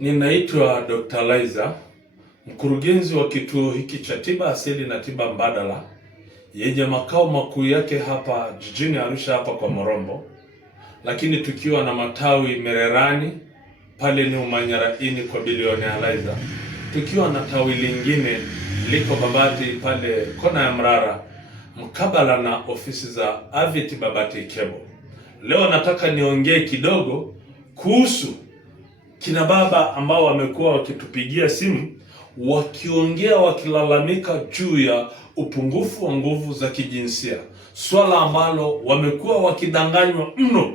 Ninaitwa Dr. Laizer, mkurugenzi wa kituo hiki cha tiba asili na tiba mbadala yenye makao makuu yake hapa jijini Arusha hapa kwa Morombo, lakini tukiwa na matawi Mererani pale ni Umanyaraini kwa Bilionea Laizer, tukiwa na tawi lingine liko Babati pale kona ya Mrara mkabala na ofisi za Aviti Babati Kebo. Leo nataka niongee kidogo kuhusu kina baba ambao wamekuwa wakitupigia simu wakiongea wakilalamika juu ya upungufu wa nguvu za kijinsia, swala ambalo wamekuwa wakidanganywa mno.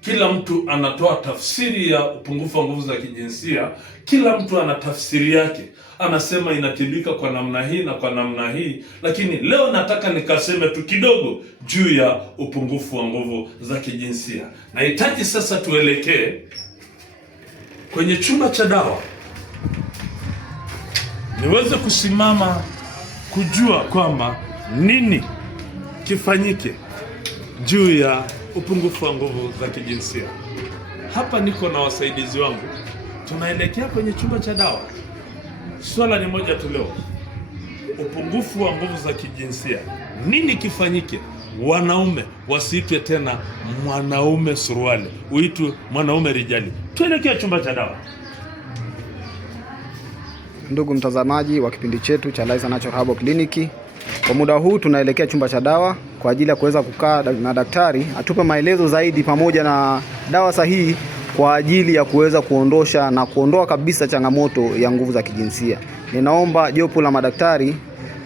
Kila mtu anatoa tafsiri ya upungufu wa nguvu za kijinsia, kila mtu ana tafsiri yake, anasema inatibika kwa namna hii na kwa namna hii. Lakini leo nataka nikaseme tu kidogo juu ya upungufu wa nguvu za kijinsia. Nahitaji sasa tuelekee kwenye chumba cha dawa niweze kusimama kujua kwamba nini kifanyike juu ya upungufu wa nguvu za kijinsia. Hapa niko na wasaidizi wangu, tunaelekea kwenye chumba cha dawa. Swala ni moja tu leo, upungufu wa nguvu za kijinsia, nini kifanyike? Wanaume wasiitwe tena mwanaume suruali, uitwe mwanaume rijali. Tuelekea chumba cha dawa. Ndugu mtazamaji wa kipindi chetu cha Laizer Natural Herbal Clinic, kwa muda huu tunaelekea chumba cha dawa kwa ajili ya kuweza kukaa na daktari atupe maelezo zaidi pamoja na dawa sahihi kwa ajili ya kuweza kuondosha na kuondoa kabisa changamoto ya nguvu za kijinsia. Ninaomba jopo la madaktari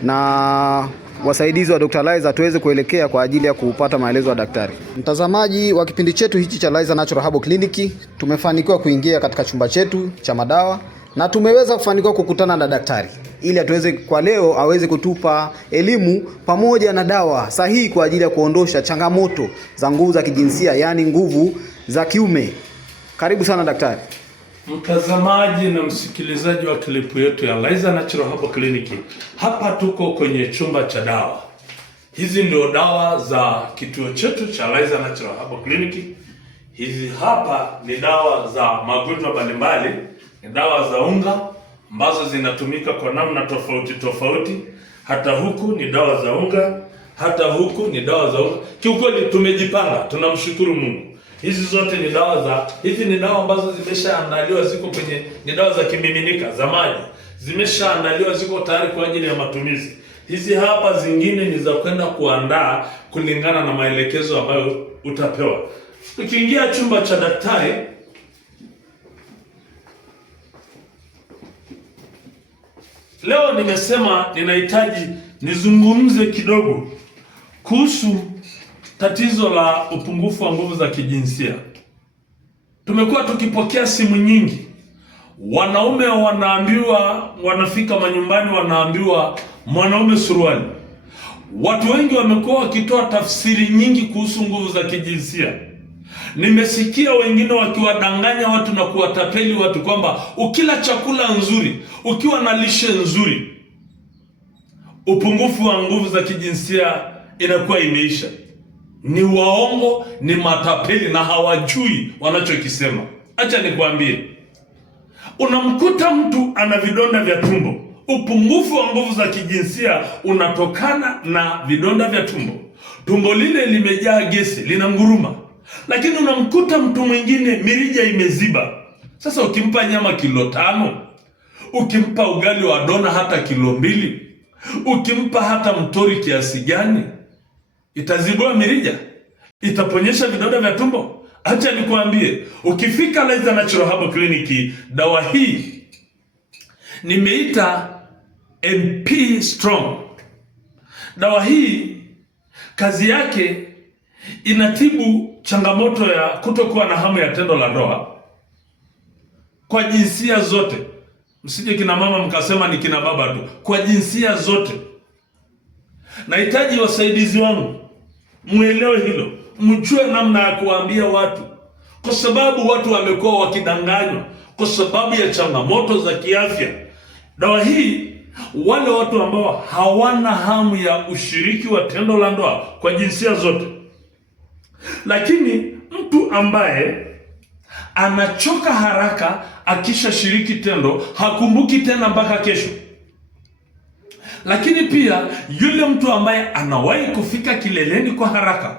na wasaidizi wa Dr. Laizer tuweze kuelekea kwa ajili ya kupata maelezo ya daktari. Mtazamaji wa kipindi chetu hichi cha Laizer Natural Herbal Clinic, tumefanikiwa kuingia katika chumba chetu cha madawa na tumeweza kufanikiwa kukutana na daktari ili atuweze kwa leo aweze kutupa elimu pamoja na dawa sahihi kwa ajili ya kuondosha changamoto za nguvu za kijinsia, yaani nguvu za kiume. Karibu sana daktari. Mtazamaji na msikilizaji wa klipu yetu ya Laizer Natural Herbal Clinic, hapa tuko kwenye chumba cha dawa. Hizi ndio dawa za kituo chetu cha Laizer Natural Herbal Clinic. Hizi hapa ni dawa za magonjwa mbalimbali, ni dawa za unga ambazo zinatumika kwa namna tofauti tofauti. Hata huku ni dawa za unga, hata huku ni dawa za unga. Kiukweli tumejipanga, tunamshukuru Mungu. Hizi zote ni dawa ambazo zimeshaandaliwa, ziko kwenye, ni dawa za kimiminika za maji, zimeshaandaliwa, ziko tayari kwa ajili ya matumizi. Hizi hapa zingine ni za kwenda kuandaa kulingana na maelekezo ambayo utapewa. Ukiingia chumba cha daktari, leo nimesema ninahitaji nizungumze kidogo kuhusu tatizo la upungufu wa nguvu za kijinsia. Tumekuwa tukipokea simu nyingi, wanaume wanaambiwa, wanafika manyumbani wanaambiwa mwanaume suruali. Watu wengi wamekuwa wakitoa tafsiri nyingi kuhusu nguvu za kijinsia. Nimesikia wengine wakiwadanganya watu na kuwatapeli watu kwamba ukila chakula nzuri, ukiwa na lishe nzuri, upungufu wa nguvu za kijinsia inakuwa imeisha. Ni waongo, ni matapeli na hawajui wanachokisema. Acha nikwambie, unamkuta mtu ana vidonda vya tumbo. Upungufu wa nguvu za kijinsia unatokana na vidonda vya tumbo. Tumbo lile limejaa gesi, linanguruma. Lakini unamkuta mtu mwingine mirija imeziba. Sasa ukimpa nyama kilo 5, ukimpa ugali wa dona hata kilo 2, ukimpa hata mtori kiasi gani, itazibua mirija? Itaponyesha vidonda vya tumbo? Acha nikwambie, ukifika Laizer Natural Herbal Clinic, dawa hii nimeita MP Strong. Dawa hii kazi yake inatibu changamoto ya kutokuwa na hamu ya tendo la ndoa kwa jinsia zote. Msije kina mama mkasema ni kina baba tu, kwa jinsia zote. Nahitaji wasaidizi wangu muelewe hilo, mjue namna ya kuambia watu, kwa sababu watu wamekuwa wakidanganywa kwa sababu ya changamoto za kiafya. Dawa hii, wale watu ambao hawana hamu ya ushiriki wa tendo la ndoa kwa jinsia zote, lakini mtu ambaye anachoka haraka, akisha shiriki tendo hakumbuki tena mpaka kesho. Lakini pia yule mtu ambaye anawahi kufika kileleni kwa haraka,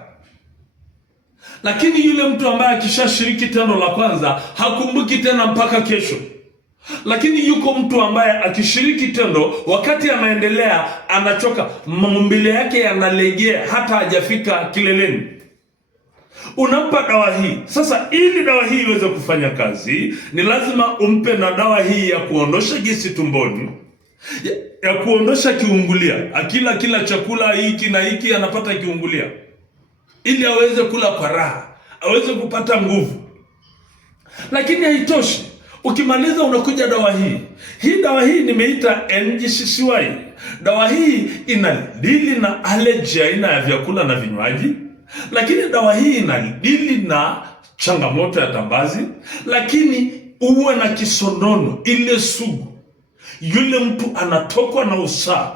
lakini yule mtu ambaye akishashiriki tendo la kwanza hakumbuki tena mpaka kesho. Lakini yuko mtu ambaye akishiriki tendo, wakati anaendelea anachoka, maumbile yake yanalegea hata hajafika kileleni. Unampa dawa hii. Sasa ili dawa hii iweze kufanya kazi, ni lazima umpe na dawa hii ya kuondosha gesi tumboni, ya kuondosha kiungulia. Akila kila chakula hiki na hiki anapata kiungulia, ili aweze kula kwa raha, aweze kupata nguvu. Lakini haitoshi. Ukimaliza unakuja dawa hii. Hii dawa hii nimeita NGCCY. Dawa hii inadili na allergy aina ya vyakula na vinywaji. Lakini dawa hii inadili na changamoto ya tambazi. Lakini uwe na kisonono ile sugu. Yule mtu anatokwa na usaa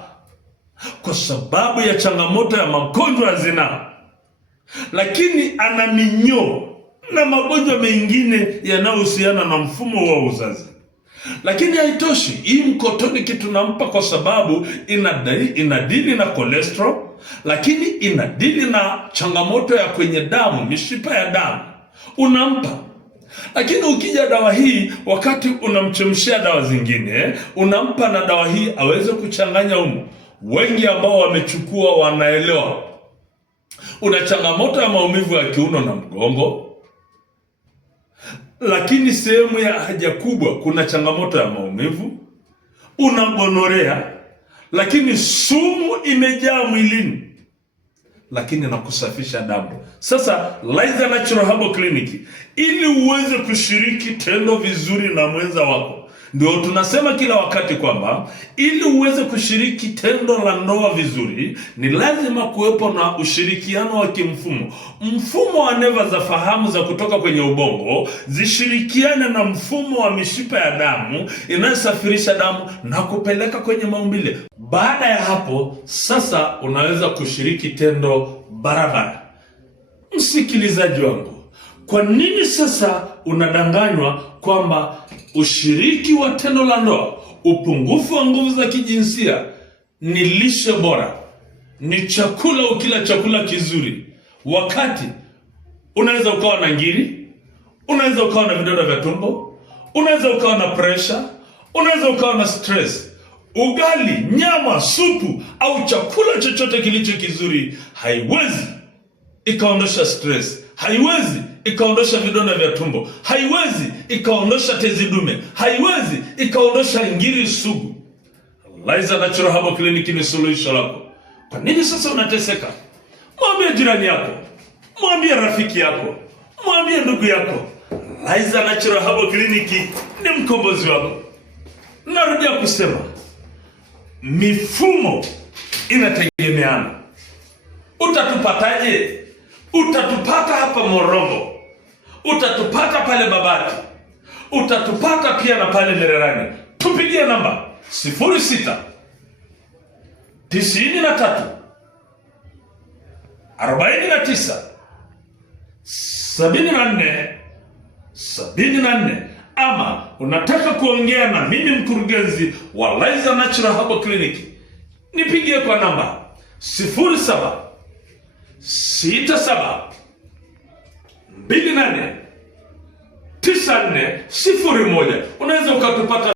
kwa sababu ya changamoto ya magonjwa ya zinaa. Lakini ana minyoo na magonjwa mengine yanayohusiana na mfumo wa uzazi. Lakini haitoshi. Hii mkotoniki tunampa kwa sababu inadili na cholesterol, lakini inadili na changamoto ya kwenye damu, mishipa ya damu. Unampa. Lakini ukija dawa hii, wakati unamchemshia dawa zingine, unampa na dawa hii aweze kuchanganya humu. Wengi ambao wamechukua wanaelewa. Una changamoto ya maumivu ya kiuno na mgongo, lakini sehemu ya haja kubwa kuna changamoto ya maumivu. Una gonorea, lakini sumu imejaa mwilini, lakini na kusafisha damu. Sasa Laiza Natural Herbal Clinic, ili uweze kushiriki tendo vizuri na mwenza wako, ndio tunasema kila wakati kwamba ili uweze kushiriki tendo la ndoa vizuri, ni lazima kuwepo na ushirikiano wa kimfumo. Mfumo wa neva za fahamu za kutoka kwenye ubongo zishirikiane na mfumo wa mishipa ya damu inayosafirisha damu na kupeleka kwenye maumbile. Baada ya hapo sasa unaweza kushiriki tendo barabara. Msikilizaji wangu, kwa nini sasa unadanganywa kwamba ushiriki wa tendo la ndoa, upungufu wa nguvu za kijinsia ni lishe bora, ni chakula, ukila chakula kizuri, wakati unaweza ukawa na ngiri, unaweza ukawa na vidonda vya tumbo, unaweza ukawa na pressure, unaweza ukawa na stress? Ugali, nyama, supu au chakula chochote kilicho kizuri haiwezi ikaondosha stress, haiwezi ikaondosha vidonda vya tumbo, haiwezi ikaondosha tezi dume, haiwezi ikaondosha ngiri sugu. Laiza Natural Herbal Clinic ni suluhisho lako. Kwa nini sasa unateseka? Mwambie jirani yako, mwambie rafiki yako, mwambie ndugu yako. Laiza Natural Herbal Clinic ni mkombozi wako. Narudia kusema, mifumo inategemeana. Utatupataje? Utatupata hapa Morombo, utatupata pale Babati, utatupata pia na pale Mererani. Tupigie namba 06 93 49 74. Ama unataka kuongea na mimi mkurugenzi wa Laiza Natural Herbal Clinic, nipigie kwa namba 07 67 28 94 01. Unaweza